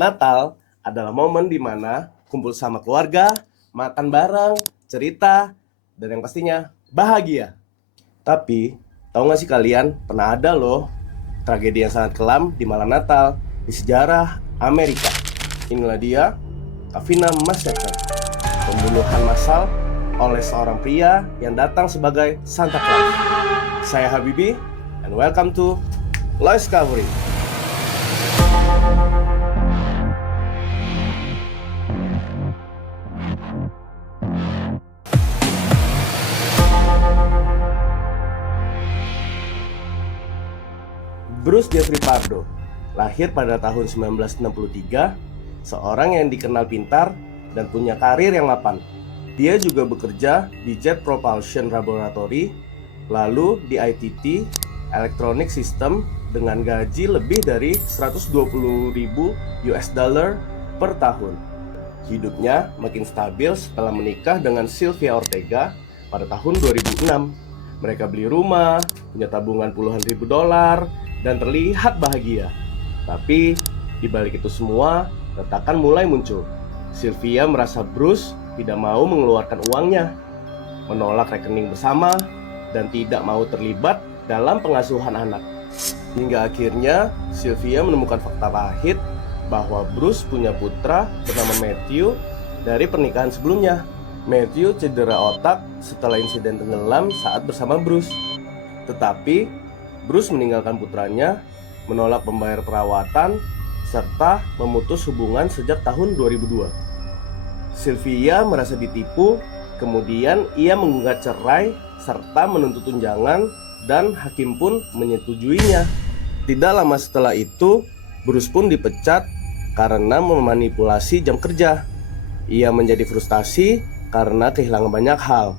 Natal adalah momen di mana kumpul sama keluarga, makan bareng, cerita, dan yang pastinya bahagia. Tapi, tahu nggak sih kalian, pernah ada loh tragedi yang sangat kelam di malam Natal di sejarah Amerika. Inilah dia, Kavina Massacre, pembunuhan massal oleh seorang pria yang datang sebagai Santa Claus. Saya Habibi, and welcome to Lois Cavalry. Bruce Jeffrey Pardo lahir pada tahun 1963, seorang yang dikenal pintar dan punya karir yang mapan. Dia juga bekerja di Jet Propulsion Laboratory, lalu di ITT Electronic System dengan gaji lebih dari 120.000 US dollar per tahun. Hidupnya makin stabil setelah menikah dengan Sylvia Ortega pada tahun 2006. Mereka beli rumah, punya tabungan puluhan ribu dolar, dan terlihat bahagia. Tapi di balik itu semua, retakan mulai muncul. Sylvia merasa Bruce tidak mau mengeluarkan uangnya, menolak rekening bersama, dan tidak mau terlibat dalam pengasuhan anak. Hingga akhirnya Sylvia menemukan fakta pahit bahwa Bruce punya putra bernama Matthew dari pernikahan sebelumnya. Matthew cedera otak setelah insiden tenggelam saat bersama Bruce. Tetapi Bruce meninggalkan putranya, menolak membayar perawatan, serta memutus hubungan sejak tahun 2002. Sylvia merasa ditipu, kemudian ia menggugat cerai serta menuntut tunjangan, dan hakim pun menyetujuinya. Tidak lama setelah itu, Bruce pun dipecat karena memanipulasi jam kerja. Ia menjadi frustasi karena kehilangan banyak hal,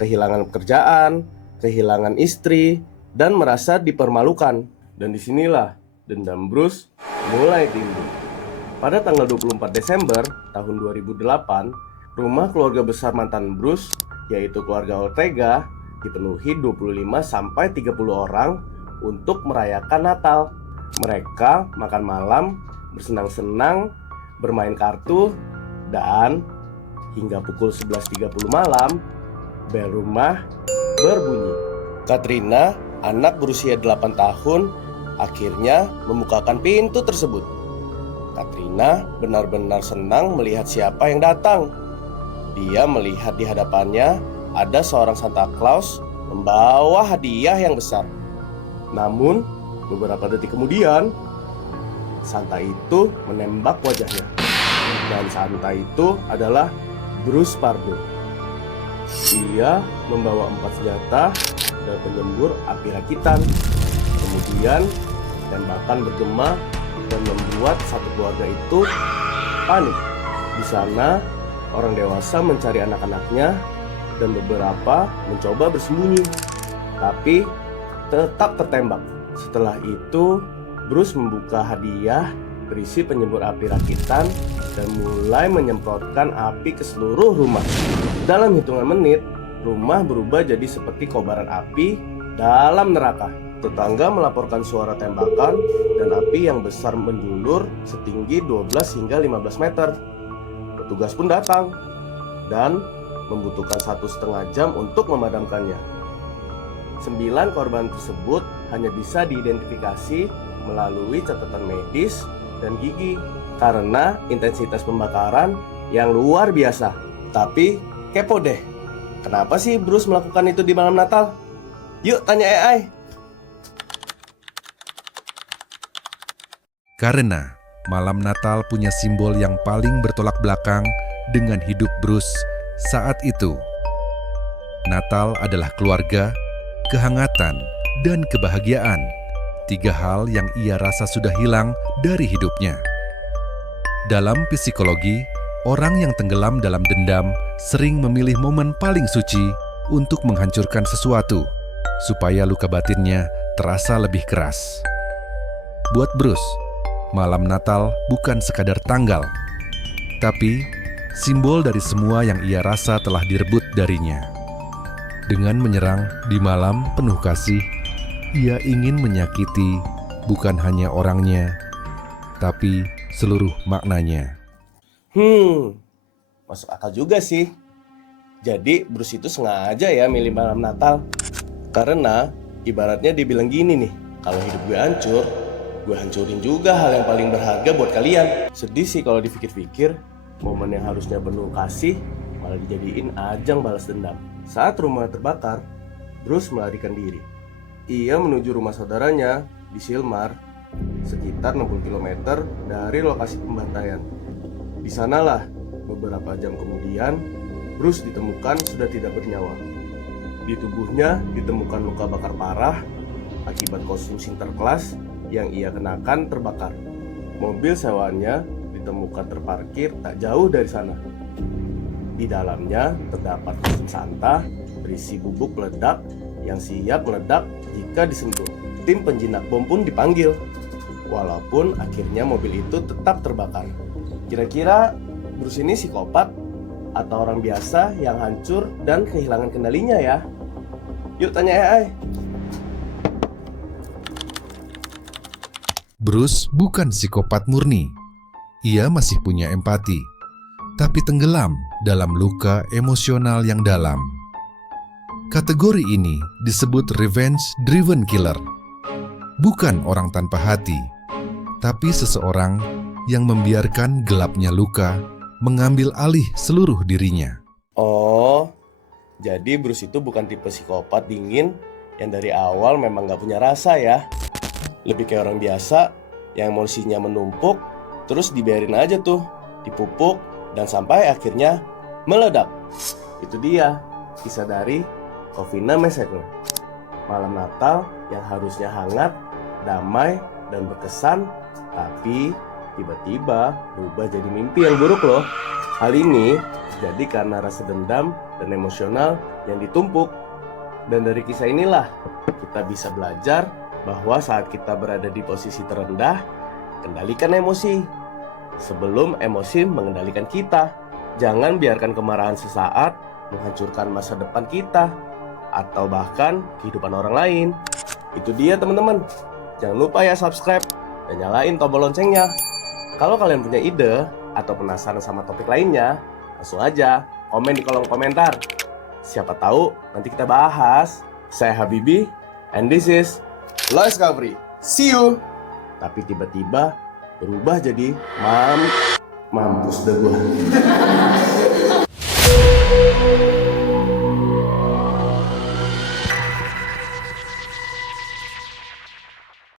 kehilangan pekerjaan, kehilangan istri, dan merasa dipermalukan. Dan disinilah dendam Bruce mulai timbul. Pada tanggal 24 Desember tahun 2008, rumah keluarga besar mantan Bruce, yaitu keluarga Ortega, dipenuhi 25-30 orang untuk merayakan Natal. Mereka makan malam, bersenang-senang, bermain kartu, dan hingga pukul 11.30 malam, bel rumah berbunyi. Katrina, anak berusia 8 tahun, akhirnya membukakan pintu tersebut. Katrina benar-benar senang melihat siapa yang datang. Dia melihat di hadapannya ada seorang Santa Claus membawa hadiah yang besar. Namun, beberapa detik kemudian, Santa itu menembak wajahnya. Dan Santa itu adalah Bruce Pardo. Ia membawa 4 senjata dan penyembur api rakitan. Kemudian tembakan bergema dan membuat satu keluarga itu panik. Di sana orang dewasa mencari anak-anaknya dan beberapa mencoba bersembunyi, tapi tetap tertembak. Setelah itu Bruce membuka hadiah berisi penyembur api rakitan dan mulai menyemprotkan api ke seluruh rumah. Dalam hitungan menit, rumah berubah jadi seperti kobaran api dalam neraka. Tetangga melaporkan suara tembakan dan api yang besar menjulur setinggi 12 hingga 15 meter. Petugas pun datang dan membutuhkan 1,5 jam untuk memadamkannya. 9 korban tersebut hanya bisa diidentifikasi melalui catatan medis dan gigi karena intensitas pembakaran yang luar biasa. Tapi kepo deh, kenapa sih Bruce melakukan itu di malam Natal? Yuk tanya AI. Karena malam Natal punya simbol yang paling bertolak belakang dengan hidup Bruce saat itu. Natal adalah keluarga, kehangatan, dan kebahagiaan. 3 hal yang ia rasa sudah hilang dari hidupnya. Dalam psikologi, orang yang tenggelam dalam dendam sering memilih momen paling suci untuk menghancurkan sesuatu, supaya luka batinnya terasa lebih keras. Buat Bruce, malam Natal bukan sekadar tanggal, tapi simbol dari semua yang ia rasa telah direbut darinya. Dengan menyerang di malam penuh kasih, ia ingin menyakiti bukan hanya orangnya, tapi seluruh maknanya. Masuk akal juga sih. Jadi Bruce itu sengaja ya milih malam Natal. Karena ibaratnya dia bilang gini nih, kalau hidup gue hancur, gue hancurin juga hal yang paling berharga buat kalian. Sedih sih kalau dipikir-pikir, momen yang harusnya penuh kasih malah dijadiin ajang balas dendam. Saat rumah terbakar, Bruce melarikan diri. Ia menuju rumah saudaranya di Silmar, sekitar 60 km dari lokasi pembantaian. Di sanalah, beberapa jam kemudian, Bruce ditemukan sudah tidak bernyawa. Di tubuhnya ditemukan luka bakar parah akibat kostum Sinterklas yang ia kenakan terbakar. Mobil sewaannya ditemukan terparkir tak jauh dari sana. Di dalamnya terdapat kostum Santa berisi bubuk peledak yang siap meledak jika disentuh. Tim penjinak bom pun dipanggil, walaupun akhirnya mobil itu tetap terbakar. Kira-kira Bruce ini psikopat atau orang biasa yang hancur dan kehilangan kendalinya ya? Yuk tanya AI. Bruce bukan psikopat murni. Ia masih punya empati, tapi tenggelam dalam luka emosional yang dalam. Kategori ini disebut revenge-driven killer. Bukan orang tanpa hati, tapi seseorang yang membiarkan gelapnya luka mengambil alih seluruh dirinya. Oh, jadi Bruce itu bukan tipe psikopat dingin yang dari awal memang gak punya rasa ya. Lebih kayak orang biasa yang emosinya menumpuk, terus dibiarin aja tuh, dipupuk, dan sampai akhirnya meledak. Itu dia, kisah dari Covina Mesekle. Malam Natal yang harusnya hangat, damai, dan berkesan, tapi tiba-tiba berubah jadi mimpi yang buruk loh. Hal ini terjadi karena rasa dendam dan emosional yang ditumpuk. Dan dari kisah inilah kita bisa belajar bahwa saat kita berada di posisi terendah, kendalikan emosi sebelum emosi mengendalikan kita. Jangan biarkan kemarahan sesaat menghancurkan masa depan kita atau bahkan kehidupan orang lain. Itu dia teman-teman. Jangan lupa ya subscribe dan nyalain tombol loncengnya. Kalau kalian punya ide atau penasaran sama topik lainnya, langsung aja komen di kolom komentar. Siapa tahu nanti kita bahas. Saya Habibi, and this is Lost Discovery. See you. Tapi tiba-tiba berubah jadi mampus dah gua.